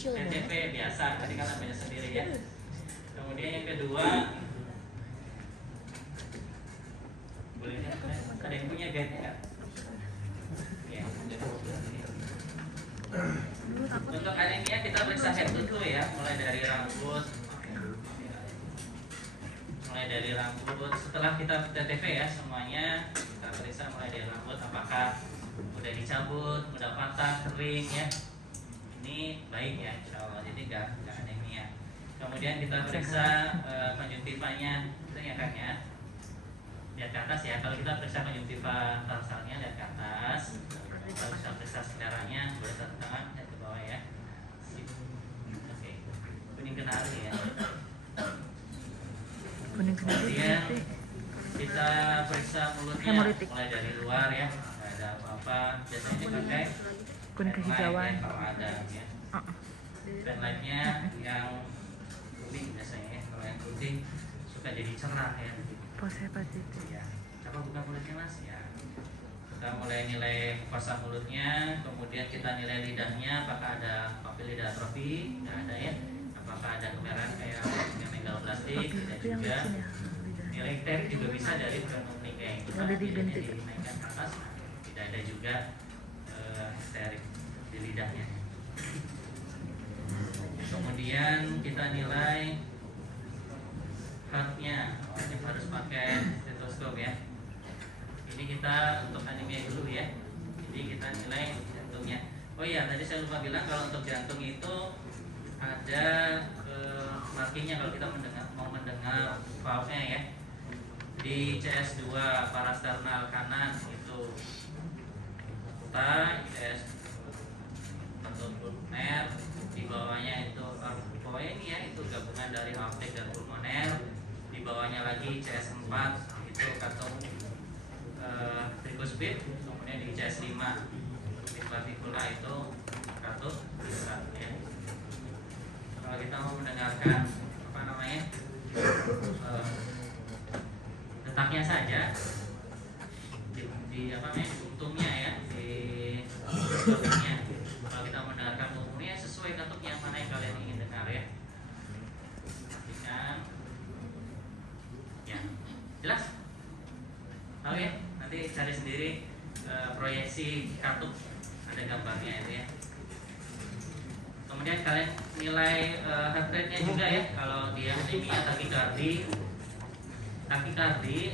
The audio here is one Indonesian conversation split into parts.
TTP biasa, tadi kan namanya sendiri ya. Kemudian yang kedua, boleh ada yang punya guide ya? Ya. Untuk anemia kita periksa head dulu ya, mulai dari rambut. Setelah kita TTV ya semuanya, kita periksa mulai dari rambut apakah udah dicabut, udah patah, kering ya. Ini baik ya, insyaallah. Jadi nggak anemia. Kemudian kita periksa konjungtivanya, itu ya kan ya. Lihat ke atas ya. Kalau kita periksa konjungtiva tarsalnya, lihat ke atas. Kalau bisa periksa seleranya, boleh satu tangan, lihat ke bawah ya. Oke. Kuning kenari ya. Kemudian kita periksa mulutnya mulai dari luar ya, nggak ada apa-apa. Biasanya dipakai kuning kehijauan kalau ada ya. Backlightnya yang kuning biasanya ya. Kalau yang putih suka jadi cerah ya. positif Ya. Coba buka mulutnya mas ya. Kita mulai nilai mukosa mulutnya, kemudian kita nilai lidahnya, apakah ada papil lidah atrofi, nggak ada ya. Apakah ada kemerahan kayak megaloblastik, tidak juga. Nilai TER juga bisa dari pneumonia yang kita dinaikkan ke atas, tidak ada juga sterik di lidahnya. Kemudian kita nilai heartnya, ini harus pakai stetoskop ya. Ini kita untuk anemia dulu ya. Jadi kita nilai jantungnya. Oh iya, tadi saya lupa bilang kalau untuk jantung itu ada markingnya kalau kita mau mendengar valve-nya ya. Di CS2 parasternal kanan itu kita CS bentuk pulmoner, di bawahnya itu bawahnya ini ya, itu gabungan dari aortik dan pulmoner. Di bawahnya lagi CS4 itu kantung tricuspid, kemudian di CS5 di clavicular itu katup ya. Kalau kita mau mendengarkan apa namanya detaknya saja di apa namanya untungnya ya, di untungnya. Kalau kita mendengarkan umumnya sesuai katup yang mana yang kalian ingin dengar ya. Perhatikan ya, jelas? Tahu ya? Nanti cari sendiri proyeksi katup, ada gambarnya itu ya. Kemudian kalian nilai heart rate-nya juga ya. Kalau dia anemia takikardi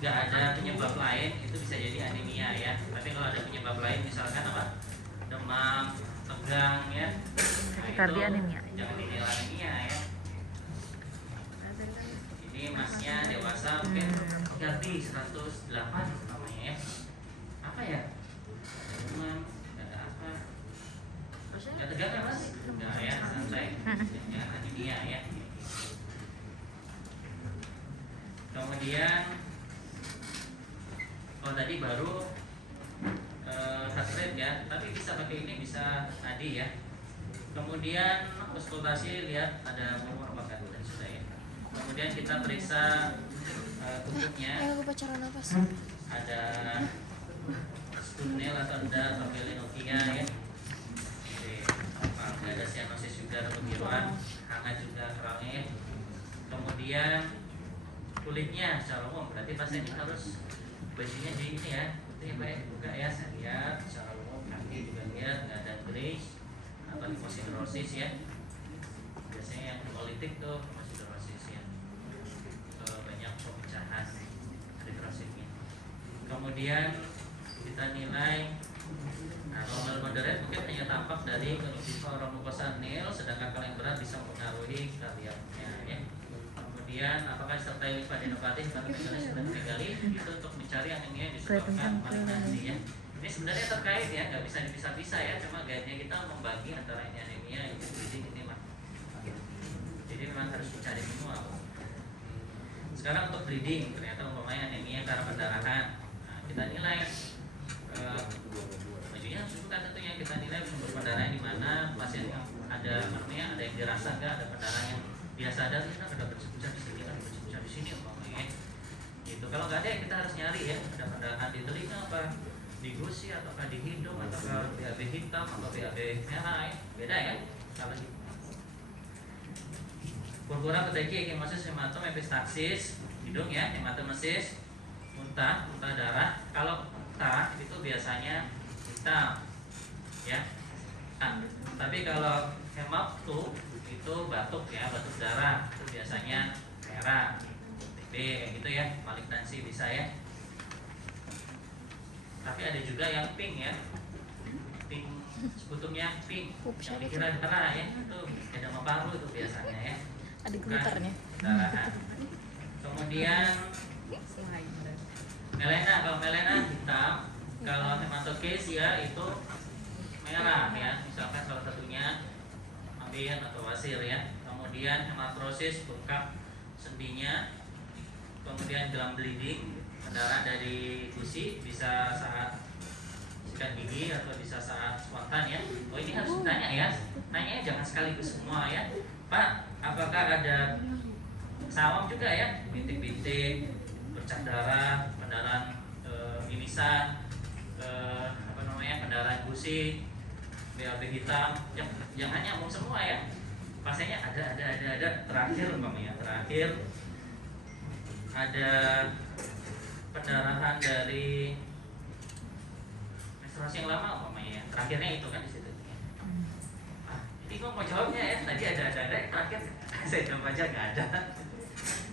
nggak ada penyebab lain, itu bisa jadi anemia ya. Tapi kalau ada penyebab lain, misalkan apa, demam, tegang ya, takikardi anemia, jangan dinilai anemia ya. Ini masnya dewasa mungkin takikardi 108 namanya ya. Apa ya? Demam, ada apa? Nggak tegang ya mas? Nggak ya, santai. Ya, anemia ya. Kemudian tadi baru heart rate ya, tapi bisa pakai ini, bisa nadi ya. Kemudian auskultasi, lihat ada umur apakah sudah ya. Kemudian kita periksa tubuhnya. Ada stunel atau ada papilinokia ya. Nggak ada cyanosis juga atau kebiruan, hangat juga kerangnya ya. Kemudian kulitnya secara umum, berarti pasien ini harus bajunya di ini ya, ini baik buka ya, saya lihat secara umum kaki juga lihat nggak ada grace atau hemosiderosis ya. Biasanya yang hemolitik tuh hemosiderosis ya, banyak pemecahan eritrositnya. Kemudian kita nilai normal moderate mungkin hanya tampak dari konjungtiva mukosa nil, sedangkan kalau yang berat bisa mempengaruhi kaliatnya ya. Kemudian apakah disertai limfadenopatis, kami misalnya sudah megali itu untuk mencari anemia disebabkan malignansi ya. Ini sebenarnya terkait ya, nggak bisa dipisah-pisah ya, cuma guide-nya kita membagi antara ini anemia, ini bleeding, ini mah. Jadi memang harus dicari semua. Sekarang untuk bleeding, ternyata umpamanya anemia karena pendarahan. Nah, kita nilai bajunya harus bukan tentunya, kita nilai sumber pendarahan di mana pasien yang ada namanya, ada yang dirasa nggak ada pendarahan yang biasa ada, kita ada bercecah di sini, ada bercecah di sini umpamanya. Gitu. Kalau nggak ada ya kita harus nyari ya, ada pendarahan di telinga apa di gusi ataukah di hidung ataukah BAB hitam atau BAB merah ya. Beda ya. Salah gitu. Purpura peteiki ekimosis hematom epistaxis hidung ya, hematomesis muntah darah. Kalau muntah itu biasanya hitam ya. Nah, tapi kalau hematu itu batuk ya, batuk darah itu biasanya merah, TB kayak gitu ya, malignansi bisa ya. Tapi ada juga yang pink ya, pink sekutumnya pink, yang dikira darah ya, itu edema paru itu biasanya ya. Ada glitternya. Darahan. Kemudian melena, kalau melena hitam, kalau hematokesia itu merah ya, misalkan salah satunya ambien atau wasir ya. Kemudian hematrosis bengkak sendinya, kemudian gum bleeding, darah dari gusi bisa saat sikat gigi atau bisa saat spontan ya. Oh ini harus ditanya ya, nanya jangan sekaligus semua ya. Pak, apakah ada sawam juga ya, bintik-bintik, bercak darah, pendarahan mimisan, pendarahan gusi, BAB hitam, jangan nyambung semua ya. Pasiennya ada. Terakhir umpamanya, terakhir ada pendarahan dari menstruasi yang lama umpamanya ya. Terakhirnya itu kan di situ. Ini kok mau jawabnya ya, tadi ada, terakhir saya jawab aja nggak ada.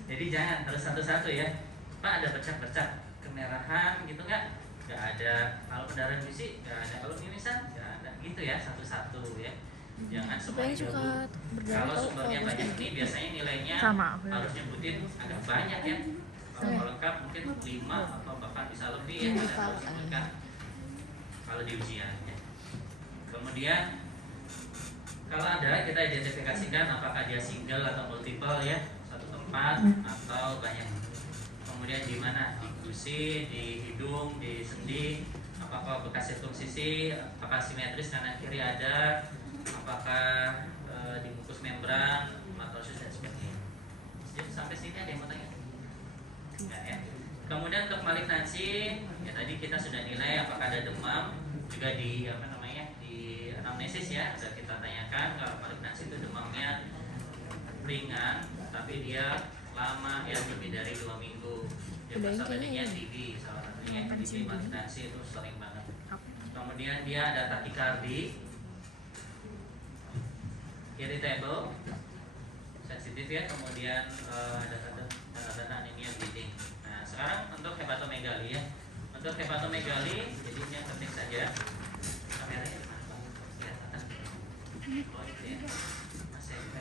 Jadi jangan harus satu-satu ya. Pak ada bercak-bercak kemerahan gitu nggak? Nggak ada. Kalau pendarahan gusi nggak ada. Kalau mimisan nggak ada. Gitu ya, satu-satu ya. Jangan semuanya suka gabung. Kalau sumbernya banyak ini biasanya nilainya Sama. harus nyebutin agak banyak ya. Kalau lengkap mungkin 5 atau bahkan bisa lebih ya. Harus sebutkan kalau di ujian ya. Kemudian kalau ada, kita identifikasikan apakah dia single atau multiple ya, satu tempat atau banyak. Kemudian di mana? Di gusi, di hidung, di sendi, apakah bekas sirkumsisi, apakah simetris kanan kiri ada, apakah di mukus membran, matosis dan sebagainya. Jadi sampai sini ada yang mau tanya? Enggak ya. Kemudian untuk malignansi, ya tadi kita sudah nilai apakah ada demam, juga di di anamnesis ya, ada kita tanyakan kalau malignansi itu demamnya ringan tapi dia lama ya, lebih dari 2 minggu. Dia masalahnya TB, salah satunya TB malignansi itu sering banget. Kemudian dia ada takikardi, irritable, sensitif ya, kemudian ada tanda-tanda anemia bleeding. Nah sekarang untuk hepatomegali ya, untuk hepatomegali jadi ini yang penting saja kameranya kelihatan. Oh itu ya, masih ada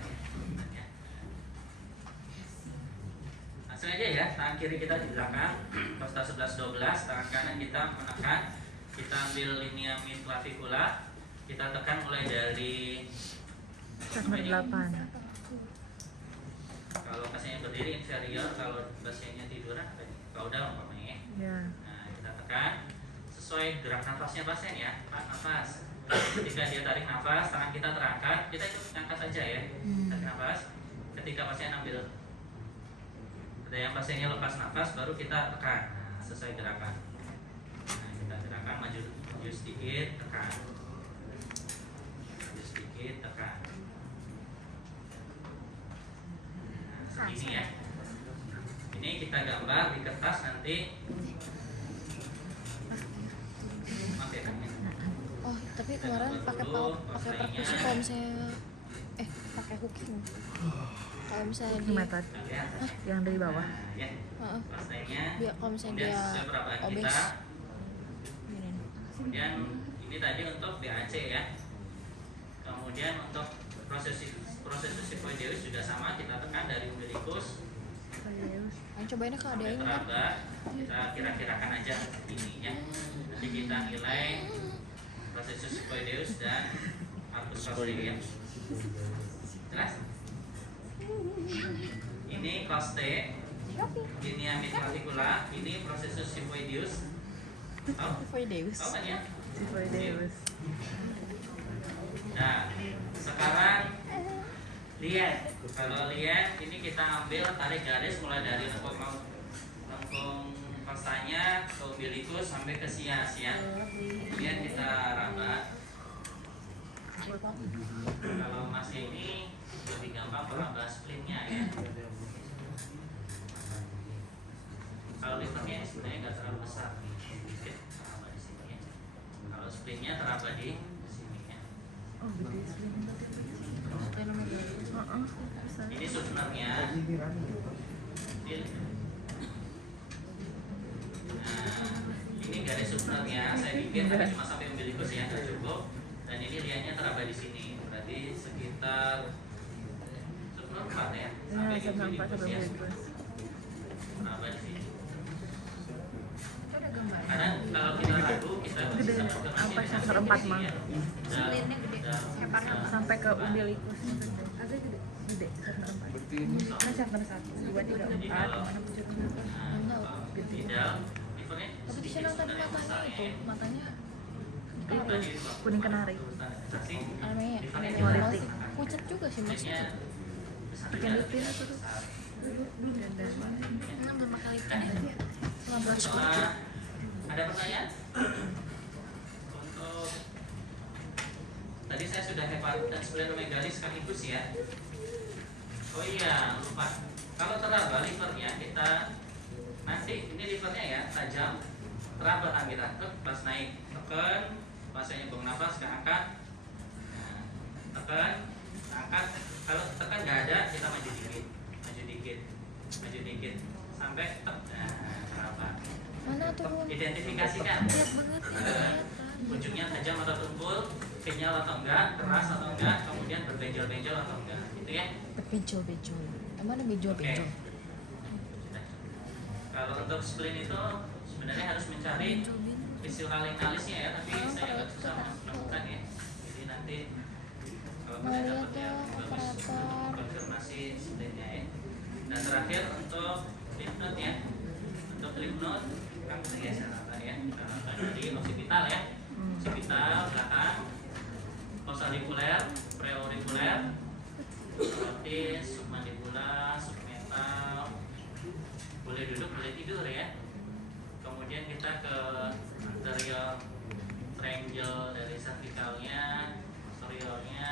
ya. Langsung aja ya, tangan kiri kita di belakang, kosta 11-12, tangan kanan kita menekan, kita ambil linea mid clavicula, kita tekan mulai dari Nomor 8. kalau pasiennya berdiri inferior, kalau pasiennya tiduran caudal umpamanya. Ya. Nah, kita tekan sesuai gerak nafasnya pasien ya. Pak, nafas. Ketika dia tarik nafas, tangan kita terangkat, kita ikut angkat aja ya. Tarik nafas. Ketika pasien ambil, ketika yang pasiennya lepas nafas, baru kita tekan. Nah, sesuai gerakan. Nah, kita gerakan maju sedikit, tekan. Maju sedikit, tekan. Nah, ini ya. Ini kita gambar di kertas nanti. Oke, Oh, tapi kemarin pakai perkusi kalau misalnya pakai hooking. Kalau misalnya dia Metode yang dari bawah. Ya. dia kalau misalnya dia obes. Kemudian ini tadi untuk BAC ya. Kemudian untuk proses sifoideus juga sama, kita tekan dari umbilikus. Cobainnya kalau ada yang teraba, kita kira-kirakan aja ininya. Nanti kita nilai proses sifoideus dan arcus posterior. Jelas? Ini coste, linea mid clavicula, ini proses sifoideus. Sifoideus. Tahu kan ya? Sifoideus. Nah, sekarang lihat. Kalau lihat, ini kita ambil tarik garis mulai dari lengkung kostanya ke umbilikus sampai ke sias ya. Kemudian kita raba. Kalau Mas meraba splitnya ya. Kalau livernya sebenarnya nggak terlalu besar nih, sedikit teraba di sini ya. Kalau splitnya teraba di sini ya. Oh, gede sih. Besar. Ini sufnernya. Nah, ini garis sufnernya saya bikin tapi cuma sampai umbilikus ya, nggak cukup. Dan ini liannya teraba di sini, berarti sekitar sufner 4 ya, sampai di Sampai umbilikus ya. umbilikus. Teraba di sini. Ada gambar. Karena kalau kita ragu kita Gede, bisa konfirmasi sampai dengan sufner 4 kondisi mah. ya. Splinnya gede. Heparnya apa? Sampai ke umbilikusnya gede. Agak gede. Gede, sufner 4. Kan sufner 1, 2, 3, 4, mana pun sufner 4. Tidak, livernya Tapi di sedikit sana tadi sebenarnya matanya besar itu, ya. matanya Itu tadi Kuning kenari. standarisasi, aneh livernya ya. juga Quality. besar. Pucat juga sih mas. Splitnya besar Pakai juga. lipin atau tuh? Enam sama kali ini. 15 Ada pertanyaan? Untuk tadi saya sudah hepat dan splenomegalis sekaligus ya. Oh iya, lupa. Kalau teraba livernya kita nanti ini livernya ya tajam, teraba kita pas naik, tekan, pas saya nyambung nafas angkat, nah, tekan, angkat. Kalau tekan nggak ada, kita maju dikit, maju dikit, sampai nah, teraba. mana tuh? Identifikasikan Lihat banget ya. Kelihatan. ujungnya tajam atau tumpul, kenyal atau enggak, keras atau enggak, kemudian berbenjol-benjol atau enggak, gitu ya. Bejol-bejol. Emang ada bejol-bejol? Kalau untuk spleen itu sebenarnya harus mencari visual analisnya ya, tapi saya nggak bisa menemukan ya. Jadi nanti kalau Mau kalian lihat dapat ya, yang bagus operator. konfirmasi spleennya ya. Dan terakhir untuk lymph node ya. Untuk lymph node kan kita geser apa ya? Dari occipital ya. Occipital belakang, postauricular, preauricular, rotis, submandibular, submental. Boleh duduk, boleh tidur ya. Kemudian kita ke anterior triangle dari cervicalnya, posteriornya,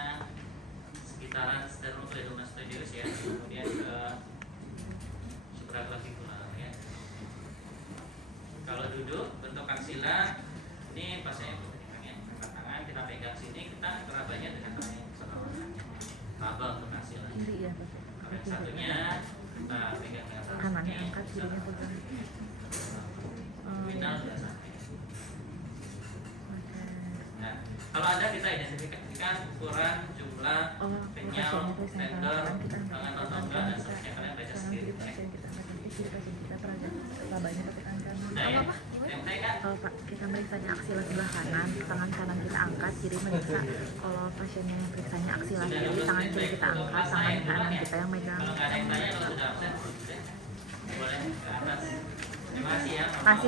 sekitaran sternocleidomastoideus ya. Kemudian ke supraclavicular ya. Kalau duduk bentuk aksila ini pas saya ya, angkat tangan kita pegang sini, kita terabanya dengan tangan yang seterusnya. Raba untuk aksila. Kiri ya, Pak. Kalau yang satunya kita pegang dengan tangan Kanannya kiri. angkat, kirinya pegang. Final sudah sampai. Nah, kalau ada kita identifikasikan ukuran, jumlah, penyal, tender, tangan atau enggak, dan seterusnya kalian baca sendiri. Ya. Nah, ya. Yang saya kan Kalau Pak, kita meriksanya aksila sebelah kanan, tangan kanan kita angkat, kiri meriksa. Kalau pasiennya yang periksanya aksila kiri, tangan kiri kita angkat, tangan kanan kita yang megang. kalau nggak ada yang tanya, kalau sudah absen, boleh ke atas. Terima kasih ya. Masih